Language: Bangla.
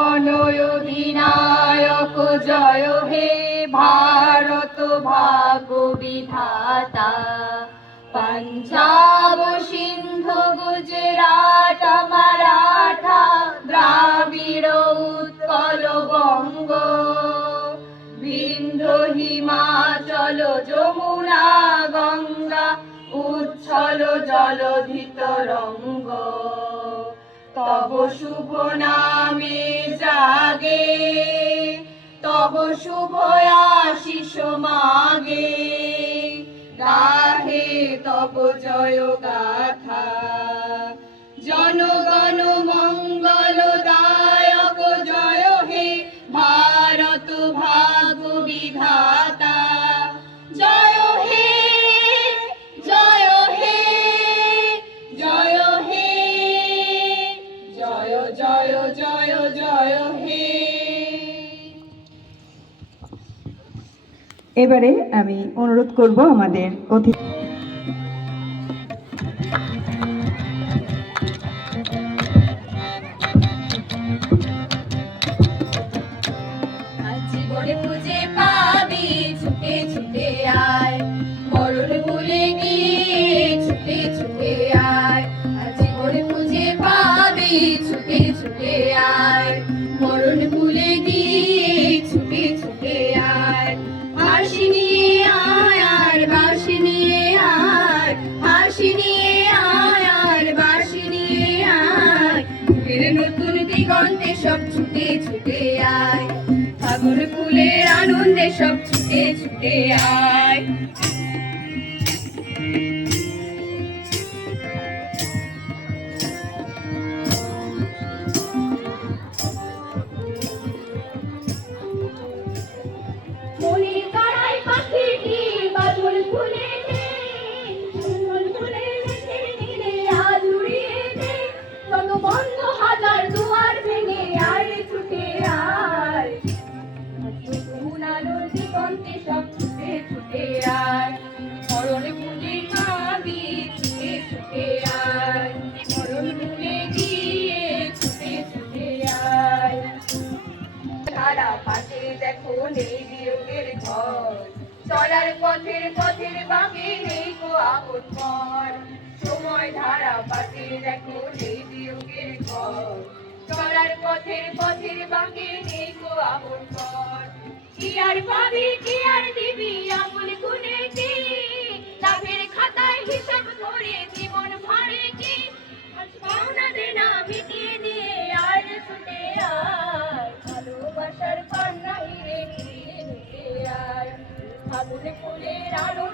মনোধিনায়ক জয় হে ভারত ভাগ্য বিধাতা। পঞ্জাব সিন্ধু গুজরাট মারাঠা দ্রাবিড় উৎকল বঙ্গ, বিন্ধ্য হিমাচল যমুনা গঙ্গা উচ্ছল জলধি তরঙ্গ। তব শুভ নামে জাগে, তব শুভ আশিস মাগে, গাহে তব জয় গাথা। জনগণ মঙ্গলদায়ক জয় হে ভারত ভাগ্য বিধাতা। জয় হে জয় হে জয় হে জয় জয় জয় জয় হে। এবারে আমি অনুরোধ করব আমাদের অতিথি জীবনে খুঁজে পাবি ছুটে ছুটে আয়, মরণ ভুলে গিয়ে ছুটে ছুটে আয়। জীবনে খুঁজে পাবি ছুটে ছুটে আয়, মরণ ভুলে গিয়ে ছুটে ছুটে আয়। হাসি নিয়ে আয় আর বাঁশি নিয়ে আয়, হাসি নিয়ে আয় আর বাঁশি নিয়ে আয়। ফের নতুন দিগন্তে সব ছুটে ছুটে আয়, ফাগুন ফুলের আনন্দে সব ছুটে ছুটে আয়। মনের কাড়ায় পাখিটি বাদল ফুলে দে, সুন্দর ফুলে মেঘের নীলে আজ উড়িয়ে দে। কত বন্ধ হাজার দুয়ার ভেঙে আয় ছুটে আয়, আলোর দিগন্তে সব ছুটে ছুটে আয়। মরণ ভুলে পাবি ছুটে ছুটে আয়, মরণ ভুলে গিয়ে ছুটে ছুটে আয়। তারা পাশে দেখো নেই বিয়োগের ঘর, চলার পথের পথের বাঁকে নেই গো আপন পর। সময় ধারা পাশে দেখো নেই বিয়োগের ঘর, চলার পথের পথের বাঁকে নেই গো আপন পর। কি আর পাবি কি আর দিবি আমল গুনে কি, লাভের খাতায় হিসাব করে জীবন ভাড়ে কি। পাওনা দেনা মিটিয়ে দিয়ে আর ছুটে আয়, ভালোবাসার পান্না হিরে হিরে আয়। ফাগুন ফুলের আলো